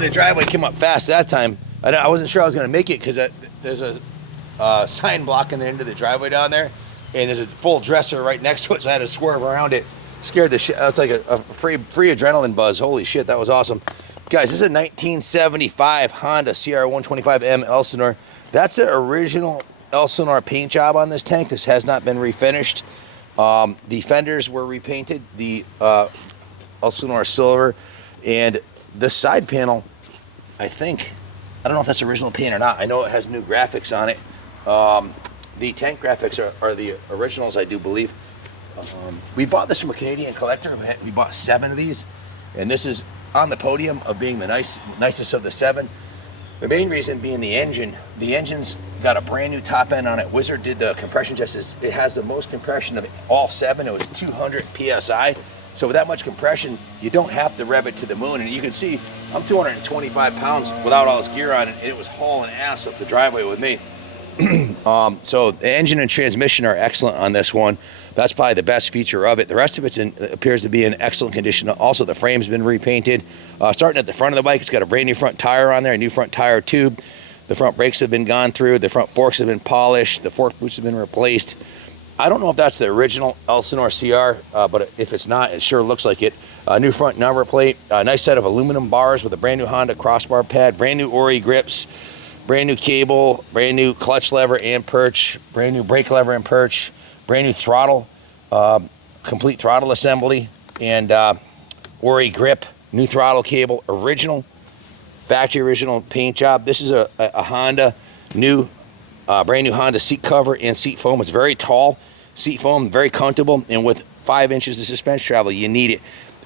The driveway came up fast that time. I wasn't sure I was going to make it because there's a sign blocking the end of the driveway down there, and there's a full dresser right next to it, so I had to swerve around it. Scared the shit. That's like a free adrenaline buzz. Holy shit, that was awesome. Guys, this is a 1975 Honda CR125M Elsinore. That's an original Elsinore paint job on this tank. This has not been refinished. The fenders were repainted, the Elsinore silver, and the side panel, I don't know if that's original paint or not. I know it has new graphics on it. The tank graphics are the originals, I do believe. We bought this from a Canadian collector. We bought 7 of these, and this is on the podium of being the nicest of the 7. The main reason being the engine. The engine's got a brand new top end on it. Wizard did the compression just it has the most compression of all 7. It was 200 PSI. So with that much compression, you don't have to rev it to the moon. And you can see I'm 225 pounds without all this gear on it. It was hauling ass up the driveway with me. So the engine and transmission are excellent on this one. That's probably the best feature of it. The rest of it appears to be in excellent condition. Also, the frame's been repainted. Starting at the front of the bike, it's got a brand new front tire on there, a new front tire tube. The front brakes have been gone through. The front forks have been polished. The fork boots have been replaced. I don't know if that's the original Elsinore CR, but if it's not, it sure looks like it. New front number plate, a nice set of aluminum bars with a brand new Honda crossbar pad, brand new Ori grips, brand new cable, brand new clutch lever and perch, brand new brake lever and perch, brand new throttle, complete throttle assembly, and Ori grip, new throttle cable, original, factory original paint job. This is a Honda brand new Honda seat cover and seat foam. It's very tall seat foam, very comfortable, and with 5 inches of suspension travel, you need it.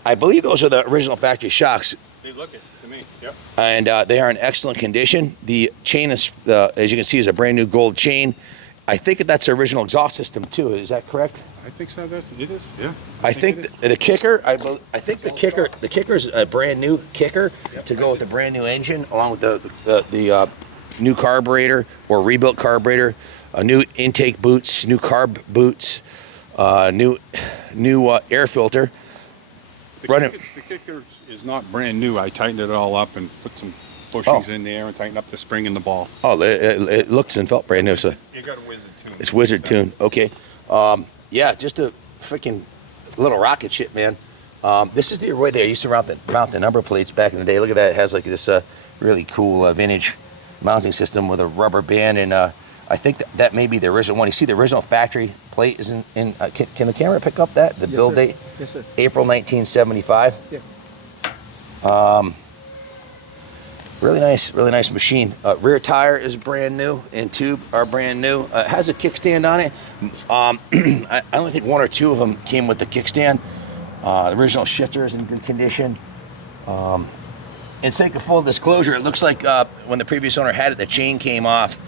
I believe those are the original factory shocks. They look it to me, yep. And they are in excellent condition. The chain is, as you can see, is a brand new gold chain. I think that's the original exhaust system too. Is that correct? I think so. It is. Yeah. I think the kicker. I think the kicker is a brand new kicker to go with the brand new engine, along with the new carburetor or rebuilt carburetor, new intake boots, new carb boots, new air filter. The kicker is not brand new. I tightened it all up and put some bushings in there and tightened up the spring and the ball. Oh, it looks and felt brand new. So you got a Wizard tune. It's Wizard tune. Okay. Yeah, just a freaking little rocket ship, man. This is the way they used to mount the number plates back in the day. Look at that. It has like this really cool vintage mounting system with a rubber band, and I think that may be the original one. You see the original factory plate is in can the camera pick up that? The build date? Yes, sir. April 1975. Yeah. Really nice machine. Rear tire is brand new, and tube are brand new. It has a kickstand on it. I only think 1 or 2 of them came with the kickstand. The original shifter is in good condition. And sake of full disclosure, it looks like when the previous owner had it, the chain came off,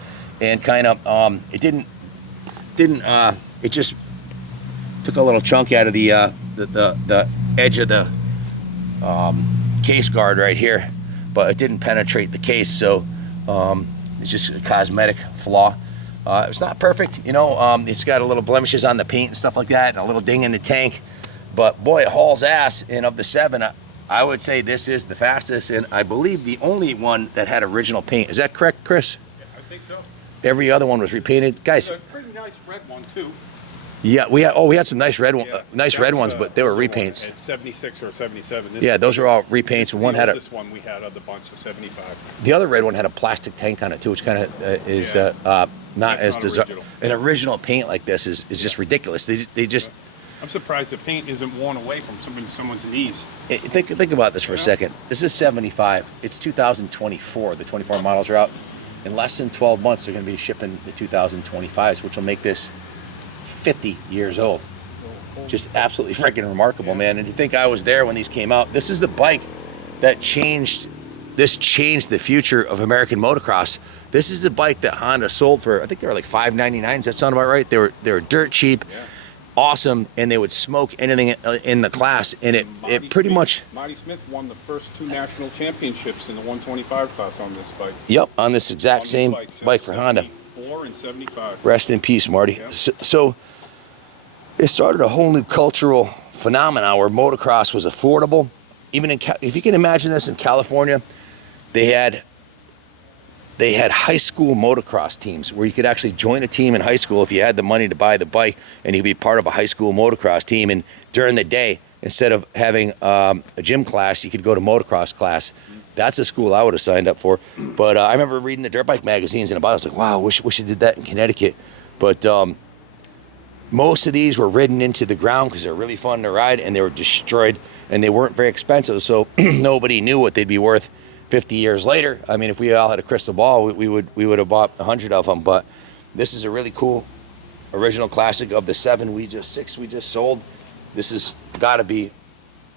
and kind of it just took a little chunk out of the edge of the case guard right here, but it didn't penetrate the case, so it's just a cosmetic flaw. It's not perfect, you know. It's got a little blemishes on the paint and stuff like that, and a little ding in the tank, but boy, it hauls ass. And of the 7, I would say this is the fastest, and I believe the only one that had original paint. Is that correct, Chris? Yeah, I think so. Every other one was repainted, guys. It's a pretty nice red one too. Yeah, we had some nice red red ones, but they were repaints. It's 76 or 77. Yeah, those are all repaints. One had this one we had of the bunch of 75. The other red one had a plastic tank on it too, which kind of is not as desirable. An original paint like this is just ridiculous. They just. I'm surprised the paint isn't worn away from someone's knees. Think about this for a second. This is 75. It's 2024. The 24 models are out. In less than 12 months, they're going to be shipping the 2025s, which will make this 50 years old. Just absolutely freaking remarkable, man. And to think I was there when these came out. This is the bike that changed the future of American motocross. This is the bike that Honda sold for, I think they were like $5.99. Does that sound about right? They were dirt cheap, awesome, and they would smoke anything in the class. And it pretty much... Marty Smith won the first 2 national championships in the 125 class on this bike. Yep, on this exact same bike for Honda. 74 and 75. Rest in peace, Marty. Yeah. So it started a whole new cultural phenomenon where motocross was affordable. Even if you can imagine this, in California, they had high school motocross teams where you could actually join a team in high school if you had the money to buy the bike, and you'd be part of a high school motocross team. And during the day, instead of having a gym class, you could go to motocross class. That's a school I would have signed up for. But I remember reading the dirt bike magazines, and I was like, wow, wish I did that in Connecticut. But most of these were ridden into the ground because they're really fun to ride, and they were destroyed, and they weren't very expensive, so nobody knew what they'd be worth 50 years later. I mean, if we all had a crystal ball, we would have bought 100 of them. But this is a really cool original classic. Of the 6 we just sold, this has got to be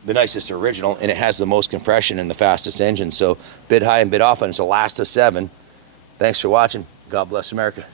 the nicest original, and it has the most compression and the fastest engine. So bid high and bid often. It's the last of 7. Thanks for watching. God bless America.